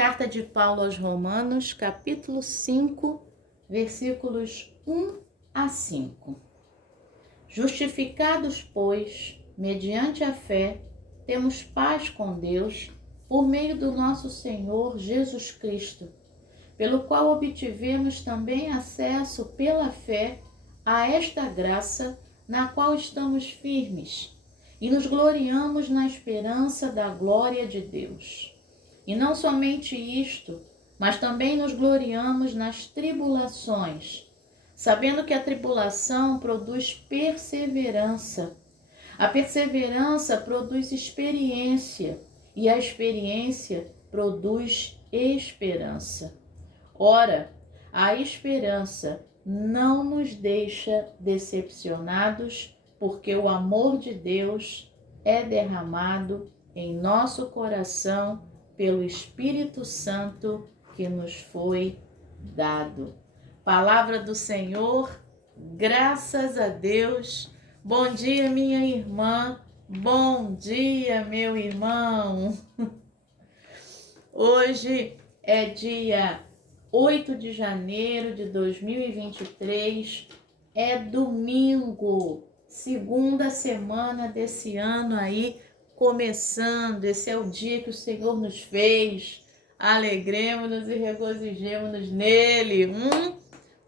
Carta de Paulo aos Romanos, capítulo 5, versículos 1 a 5. Justificados, pois, mediante a fé, temos paz com Deus, por meio do nosso Senhor Jesus Cristo, pelo qual obtivemos também acesso pela fé a esta graça na qual estamos firmes e nos gloriamos na esperança da glória de Deus. E não somente isto, mas também nos gloriamos nas tribulações, sabendo que a tribulação produz perseverança. A perseverança produz experiência, e a experiência produz esperança. Ora, a esperança não nos deixa decepcionados, porque o amor de Deus é derramado em nosso coração pelo Espírito Santo que nos foi dado. Palavra do Senhor, graças a Deus. Bom dia, minha irmã. Bom dia, meu irmão. Hoje é dia 8 de janeiro de 2023, é domingo, segunda semana desse ano aí, começando. Esse é o dia que o Senhor nos fez, alegremos-nos e regozijemos-nos nele.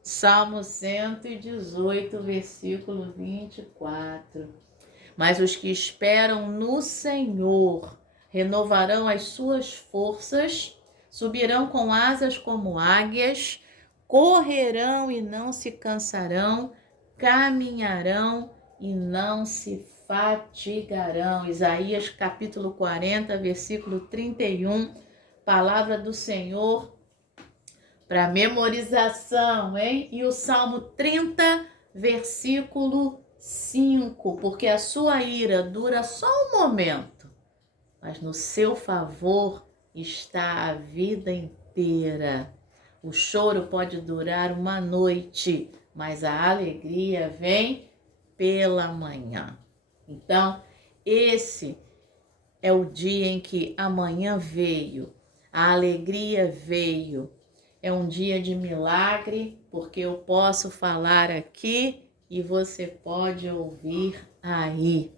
Salmo 118, versículo 24. Mas os que esperam no Senhor renovarão as suas forças, subirão com asas como águias, correrão e não se cansarão, caminharão e não se fatigarão. Isaías capítulo 40, versículo 31, palavra do Senhor para memorização, hein? E o Salmo 30, versículo 5, porque a sua ira dura só um momento, mas no seu favor está a vida inteira. O choro pode durar uma noite, mas a alegria vem pela manhã. Então, esse é o dia em que a manhã veio, a alegria veio. É um dia de milagre, porque eu posso falar aqui e você pode ouvir aí.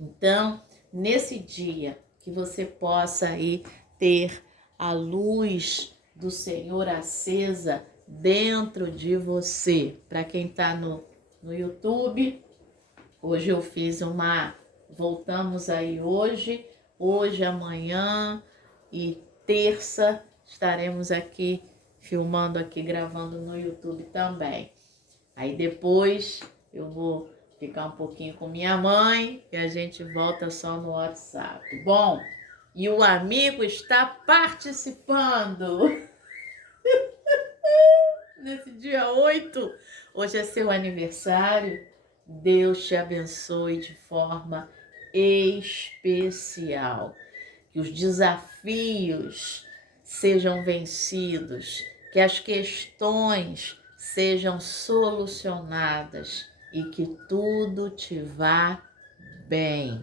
Então, nesse dia, que você possa aí ter a luz do Senhor acesa dentro de você. Para quem está no YouTube, hoje eu fiz voltamos aí hoje, amanhã e terça estaremos aqui filmando aqui, gravando no YouTube também. Aí depois eu vou ficar um pouquinho com minha mãe e a gente volta só no WhatsApp. Bom, e o amigo está participando nesse dia 8. Hoje é seu aniversário. Deus te abençoe de forma especial. Que os desafios sejam vencidos, que as questões sejam solucionadas e que tudo te vá bem.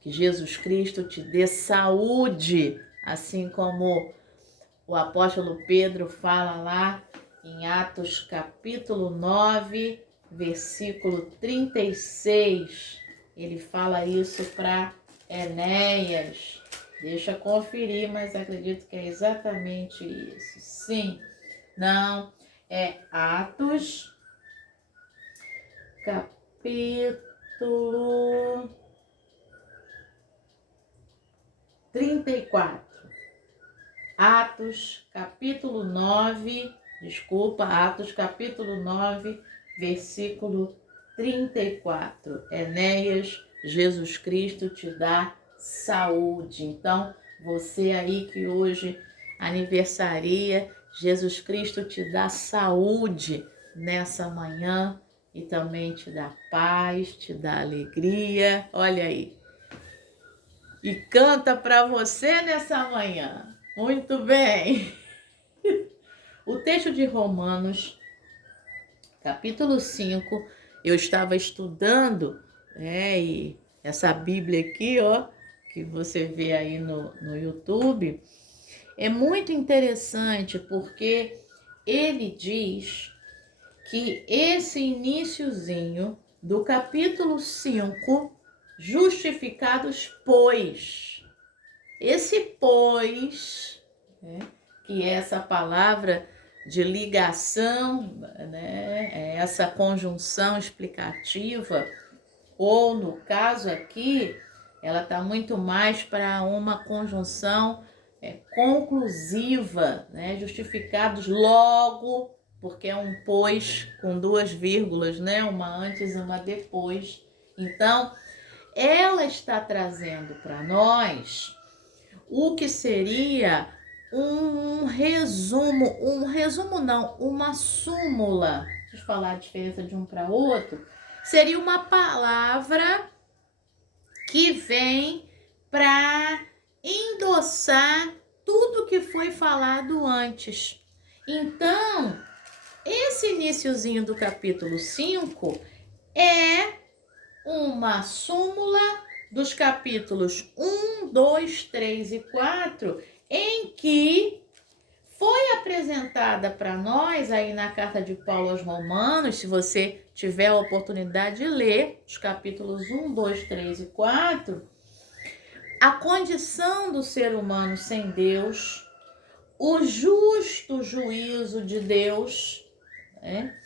Que Jesus Cristo te dê saúde, assim como o apóstolo Pedro fala lá em Atos capítulo 9, versículo 36. Ele fala isso para Enéas. Deixa conferir, mas acredito que é exatamente isso. Sim, não, é Atos capítulo 34. Atos capítulo 9, Atos capítulo 9, versículo 34. Enéas, Jesus Cristo te dá saúde. Então, você aí que hoje aniversaria, Jesus Cristo te dá saúde nessa manhã e também te dá paz, te dá alegria. Olha aí. E canta para você nessa manhã. Muito bem. O texto de Romanos, capítulo 5, eu estava estudando, e essa Bíblia aqui, ó, que você vê aí no YouTube, é muito interessante porque ele diz que esse iniciozinho do capítulo 5, justificados pois, esse pois, né, que é essa palavra de ligação, né, essa conjunção explicativa, ou no caso aqui, ela está muito mais para uma conjunção conclusiva, né, justificados logo, porque é um pois com duas vírgulas, né, uma antes e uma depois. Então, ela está trazendo para nós o que seria um resumo não, uma súmula. Deixa eu falar a diferença de um para outro. Seria uma palavra que vem para endossar tudo que foi falado antes. Então, esse iniciozinho do capítulo 5 é uma súmula dos capítulos 1, 2, 3 e 4, em que foi apresentada para nós aí na carta de Paulo aos Romanos, se você tiver a oportunidade de ler os capítulos 1, 2, 3 e 4, a condição do ser humano sem Deus, o justo juízo de Deus, né?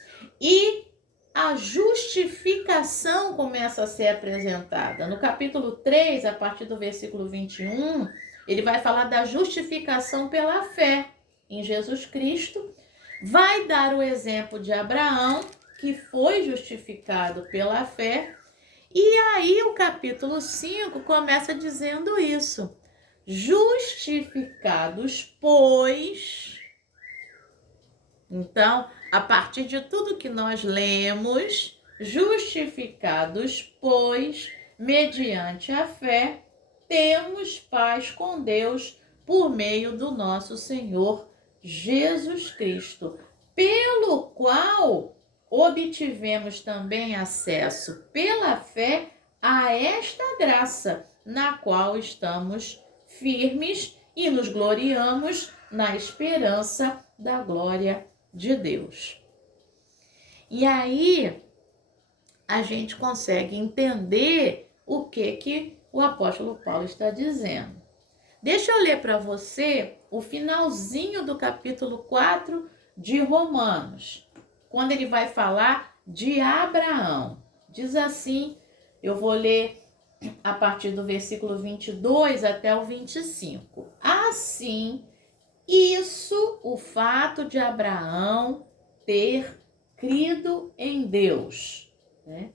E a justificação começa a ser apresentada. No capítulo 3, a partir do versículo 21, ele vai falar da justificação pela fé em Jesus Cristo. Vai dar o exemplo de Abraão, que foi justificado pela fé. E aí o capítulo 5 começa dizendo isso. Justificados, pois... Então, a partir de tudo que nós lemos, justificados, pois, mediante a fé, temos paz com Deus por meio do nosso Senhor Jesus Cristo, pelo qual obtivemos também acesso pela fé a esta graça, na qual estamos firmes e nos gloriamos na esperança da glória de Deus. E aí a gente consegue entender o que o apóstolo Paulo está dizendo. Deixa eu ler para você o finalzinho do capítulo 4 de Romanos, quando ele vai falar de Abraão. Diz assim, eu vou ler a partir do versículo 22 até o 25. Assim, isso, o fato de Abraão ter crido em Deus, né?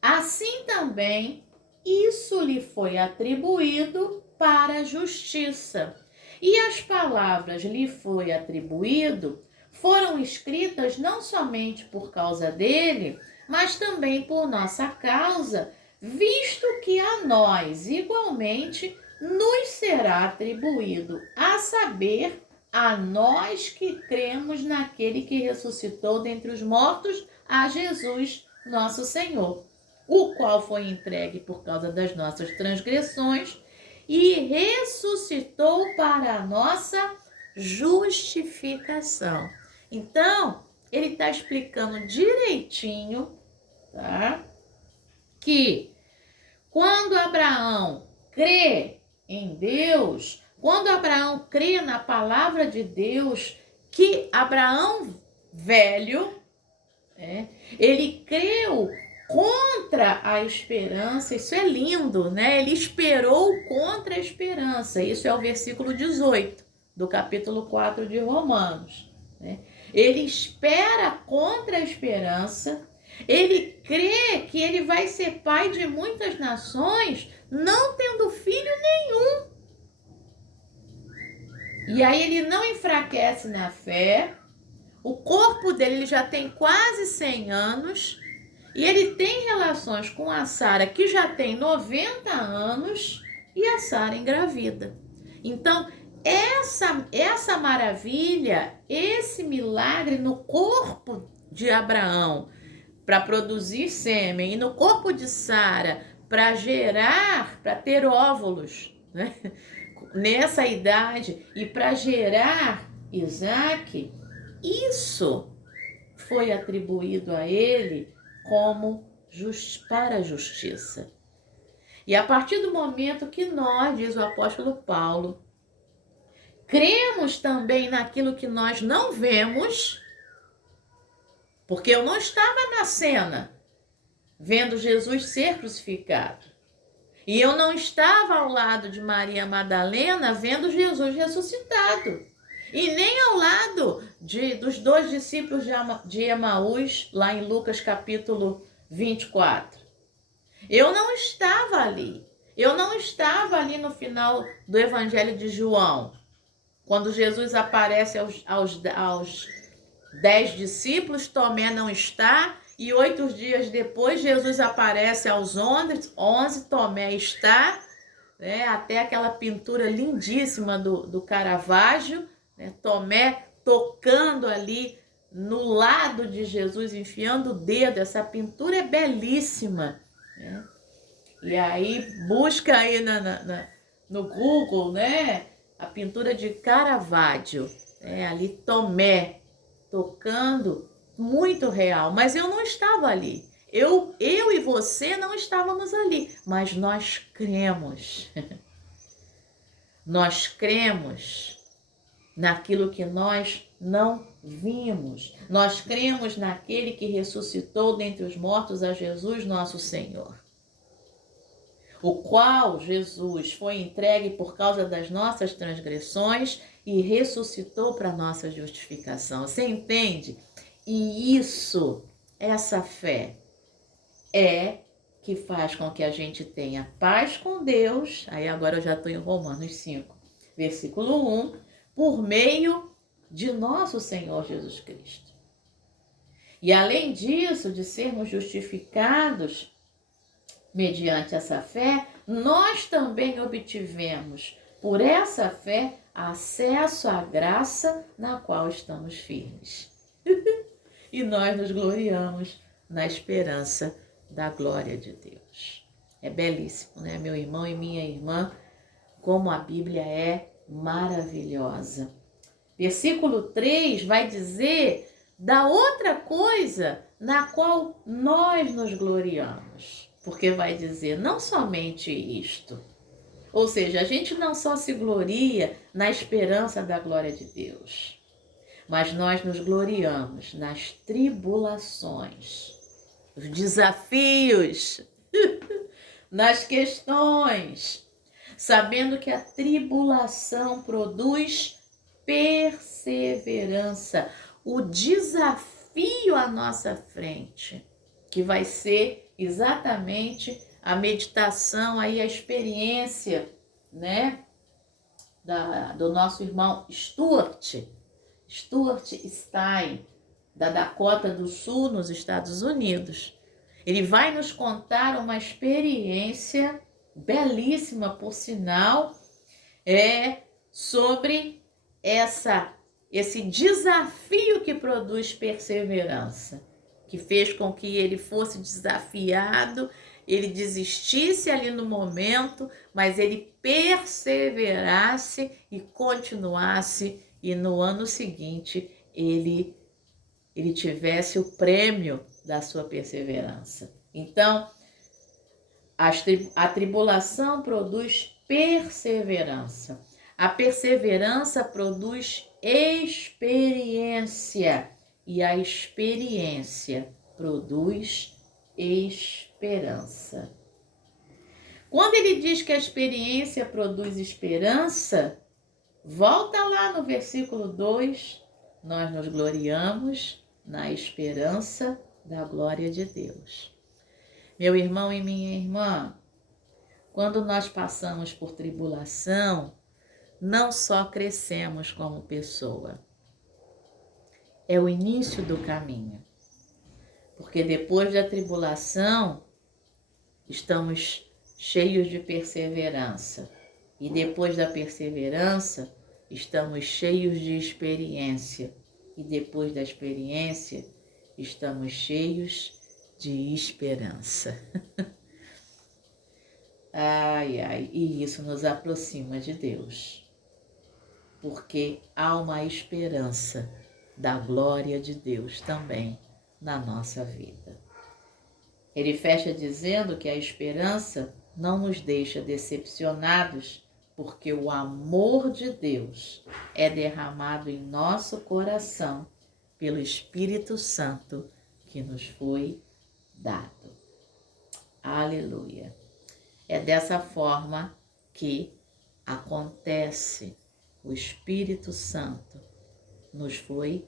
Assim também, isso lhe foi atribuído para a justiça. E as palavras lhe foi atribuído foram escritas não somente por causa dele, mas também por nossa causa, visto que a nós, igualmente, nos será atribuído, a saber, a nós que cremos naquele que ressuscitou dentre os mortos, a Jesus, nosso Senhor, o qual foi entregue por causa das nossas transgressões e ressuscitou para a nossa justificação. Então, ele está explicando direitinho, tá? Que quando Abraão crê em Deus, quando Abraão crê na palavra de Deus, que Abraão velho, ele creu contra a esperança. Isso é lindo, né? Ele esperou contra a esperança. Isso é o versículo 18 do capítulo 4 de Romanos, né? Ele espera contra a esperança. Ele crê que ele vai ser pai de muitas nações, não tendo filho nenhum. E aí ele não enfraquece na fé. O corpo dele ele já tem quase 100 anos. E ele tem relações com a Sara, que já tem 90 anos, e a Sara engravida. Então, essa maravilha, esse milagre no corpo de Abraão, para produzir sêmen, e no corpo de Sara, para gerar, para ter óvulos, né? nessa idade e para gerar Isaac, isso foi atribuído a ele como para a justiça. E a partir do momento que nós, diz o apóstolo Paulo, cremos também naquilo que nós não vemos, porque eu não estava na cena vendo Jesus ser crucificado. E eu não estava ao lado de Maria Madalena vendo Jesus ressuscitado. E nem ao lado dos 2 discípulos de Emaús, lá em Lucas capítulo 24. Eu não estava ali. Eu não estava ali no final do Evangelho de João, quando Jesus aparece aos 10 discípulos, Tomé não está, e 8 dias depois Jesus aparece aos 11, Tomé está, né? Até aquela pintura lindíssima do Caravaggio, né? Tomé tocando ali no lado de Jesus, enfiando o dedo. Essa pintura é belíssima, né? E aí busca aí no Google, né? A pintura de Caravaggio, né? Ali Tomé tocando, muito real, mas eu não estava ali. Eu e você não estávamos ali, mas nós cremos. Nós cremos naquilo que nós não vimos. Nós cremos naquele que ressuscitou dentre os mortos, a Jesus nosso Senhor, o qual Jesus foi entregue por causa das nossas transgressões e ressuscitou para nossa justificação. Você entende? E essa fé é que faz com que a gente tenha paz com Deus. Aí agora eu já estou em Romanos 5, versículo 1, por meio de nosso Senhor Jesus Cristo. E além disso, de sermos justificados mediante essa fé, nós também obtivemos, por essa fé, acesso à graça na qual estamos firmes. E nós nos gloriamos na esperança da glória de Deus. É belíssimo, né, meu irmão e minha irmã, como a Bíblia é maravilhosa. Versículo 3 vai dizer da outra coisa na qual nós nos gloriamos. Porque vai dizer não somente isto. Ou seja, a gente não só se gloria na esperança da glória de Deus, mas nós nos gloriamos nas tribulações, os desafios, nas questões, sabendo que a tribulação produz perseverança, o desafio à nossa frente, que vai ser exatamente a meditação, aí a experiência, né, do nosso irmão Stuart Stein, da Dakota do Sul, nos Estados Unidos. Ele vai nos contar uma experiência belíssima, por sinal, sobre esse desafio que produz perseverança, que fez com que ele fosse desafiado, ele desistisse ali no momento, mas ele perseverasse e continuasse, e no ano seguinte ele tivesse o prêmio da sua perseverança. Então, a tribulação produz perseverança. A perseverança produz experiência. E a experiência produz esperança. Quando ele diz que a experiência produz esperança, volta lá no versículo 2, nós nos gloriamos na esperança da glória de Deus. Meu irmão e minha irmã, quando nós passamos por tribulação, não só crescemos como pessoa, é o início do caminho. Porque depois da tribulação, estamos cheios de perseverança. E depois da perseverança, estamos cheios de experiência. E depois da experiência, estamos cheios de esperança. Ai, ai, e isso nos aproxima de Deus, porque há uma esperança da glória de Deus também na nossa vida. Ele fecha dizendo que a esperança não nos deixa decepcionados, porque o amor de Deus é derramado em nosso coração pelo Espírito Santo que nos foi dado. Aleluia! É dessa forma que acontece. O Espírito Santo nos foi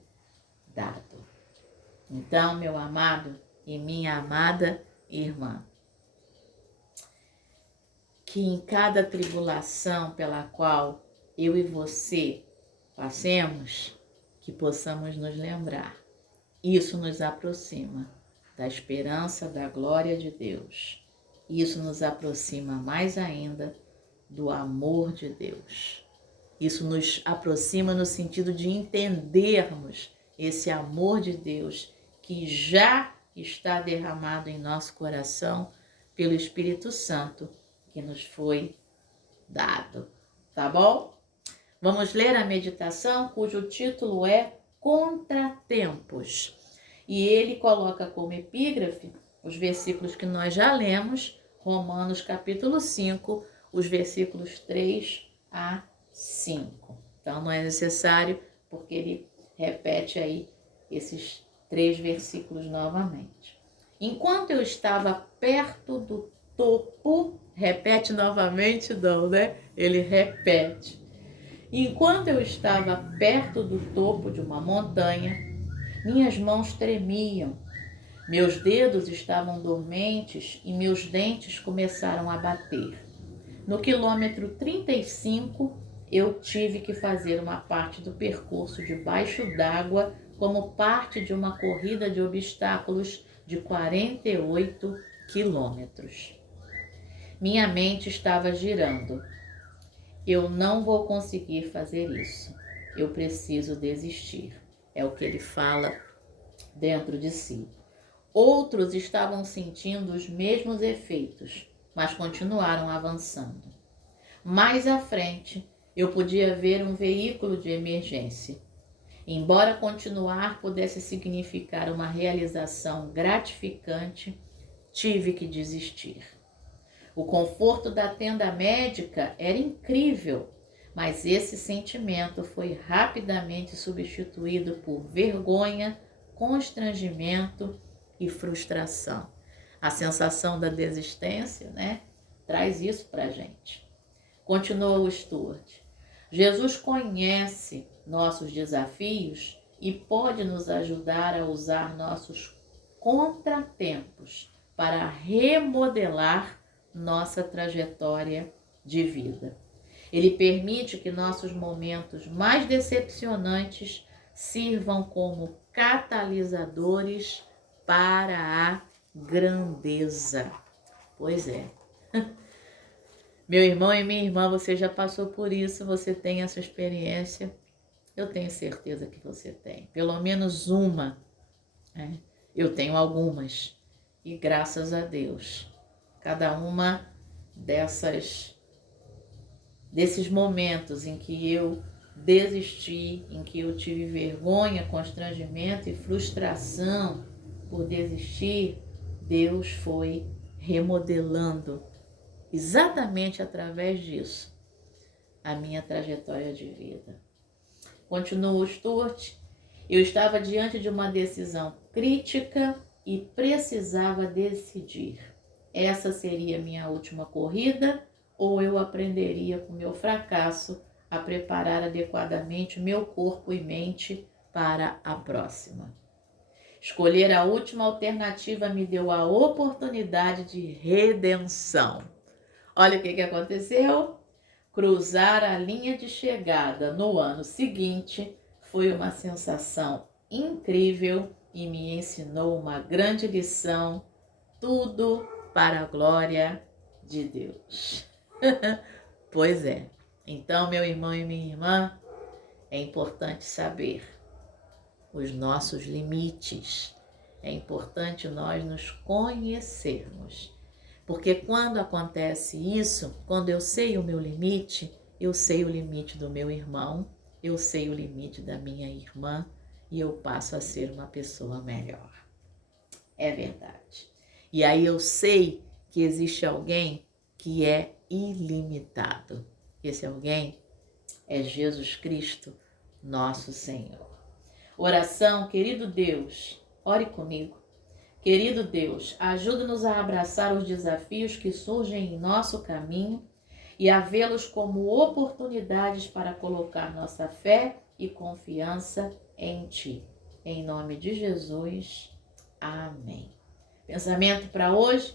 dado. Então, meu amado e minha amada irmã, que em cada tribulação pela qual eu e você passemos, que possamos nos lembrar. Isso nos aproxima da esperança da glória de Deus. Isso nos aproxima mais ainda do amor de Deus. Isso nos aproxima no sentido de entendermos esse amor de Deus que já está derramado em nosso coração pelo Espírito Santo que nos foi dado. Tá bom? Vamos ler a meditação, cujo título é Contratempos. E ele coloca como epígrafe os versículos que nós já lemos, Romanos capítulo 5, os versículos 3 a 5. Então não é necessário, porque ele repete aí esses 3 versículos novamente. Enquanto eu estava perto do topo, repete novamente não, né? Ele repete. Enquanto eu estava perto do topo de uma montanha, minhas mãos tremiam, meus dedos estavam dormentes e meus dentes começaram a bater. No quilômetro 35, eu tive que fazer uma parte do percurso debaixo d'água como parte de uma corrida de obstáculos de 48 quilômetros. Minha mente estava girando. Eu não vou conseguir fazer isso. Eu preciso desistir. É o que ele fala dentro de si. Outros estavam sentindo os mesmos efeitos, mas continuaram avançando. Mais à frente, eu podia ver um veículo de emergência. Embora continuar pudesse significar uma realização gratificante, tive que desistir. O conforto da tenda médica era incrível, mas esse sentimento foi rapidamente substituído por vergonha, constrangimento e frustração. A sensação da desistência, né, traz isso para a gente. Continuou Stuart. Jesus conhece nossos desafios e pode nos ajudar a usar nossos contratempos para remodelar nossa trajetória de vida. Ele permite que nossos momentos mais decepcionantes sirvam como catalisadores para a grandeza. Pois é. Meu irmão e minha irmã, você já passou por isso, você tem essa experiência. Eu tenho certeza que você tem. Pelo menos uma. Né? Eu tenho algumas. E graças a Deus, cada uma desses momentos em que eu desisti, em que eu tive vergonha, constrangimento e frustração por desistir, Deus foi remodelando exatamente através disso a minha trajetória de vida. Continuou Stuart. Eu estava diante de uma decisão crítica e precisava decidir. Essa seria minha última corrida ou eu aprenderia com meu fracasso a preparar adequadamente meu corpo e mente para a próxima. Escolher a última alternativa me deu a oportunidade de redenção. Olha o que aconteceu. Cruzar a linha de chegada no ano seguinte foi uma sensação incrível e me ensinou uma grande lição, tudo para a glória de Deus. Pois é. Então, meu irmão e minha irmã, é importante saber os nossos limites. É importante nós nos conhecermos. Porque quando acontece isso, quando eu sei o meu limite, eu sei o limite do meu irmão, eu sei o limite da minha irmã e eu passo a ser uma pessoa melhor. É verdade. E aí eu sei que existe alguém que é ilimitado. Esse alguém é Jesus Cristo, nosso Senhor. Oração, querido Deus, ore comigo. Querido Deus, ajuda-nos a abraçar os desafios que surgem em nosso caminho e a vê-los como oportunidades para colocar nossa fé e confiança em Ti. Em nome de Jesus, amém. Pensamento para hoje: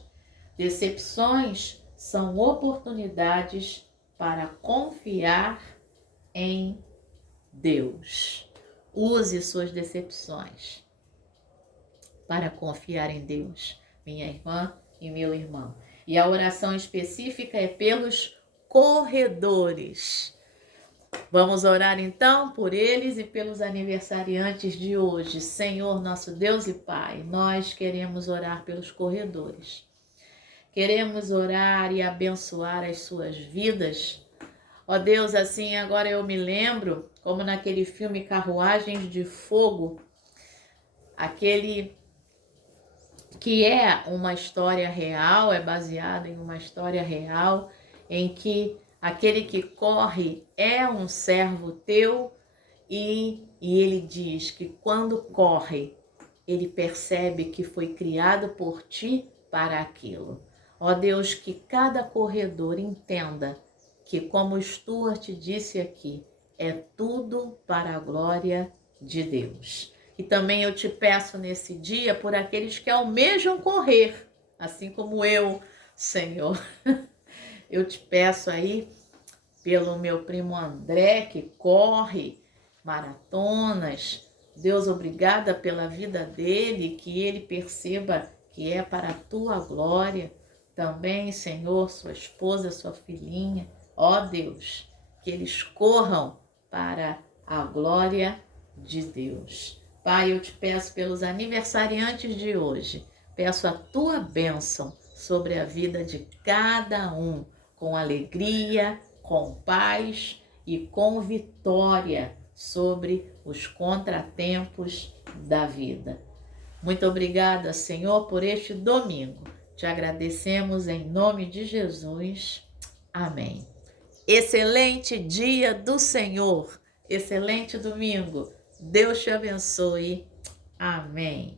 decepções são oportunidades para confiar em Deus. Use suas decepções para confiar em Deus, minha irmã e meu irmão. E a oração específica é pelos corredores. Vamos orar então por eles e pelos aniversariantes de hoje. Senhor, nosso Deus e Pai, nós queremos orar pelos corredores. Queremos orar e abençoar as suas vidas. Ó Deus, assim agora eu me lembro, como naquele filme Carruagens de Fogo, aquele que é uma história real, é baseado em uma história real, em que aquele que corre é um servo teu e ele diz que quando corre, ele percebe que foi criado por ti para aquilo. Ó Deus, que cada corredor entenda que, como Stuart disse aqui, é tudo para a glória de Deus. E também eu te peço nesse dia por aqueles que almejam correr, assim como eu, Senhor. Eu te peço aí pelo meu primo André, que corre maratonas. Deus, obrigada pela vida dele, que ele perceba que é para a tua glória. Também, Senhor, sua esposa, sua filhinha. Ó Deus, que eles corram para a glória de Deus. Pai, eu te peço pelos aniversariantes de hoje, peço a tua bênção sobre a vida de cada um, com alegria, com paz e com vitória sobre os contratempos da vida. Muito obrigada, Senhor, por este domingo. Te agradecemos em nome de Jesus. Amém. Excelente dia do Senhor. Excelente domingo. Deus te abençoe. Amém.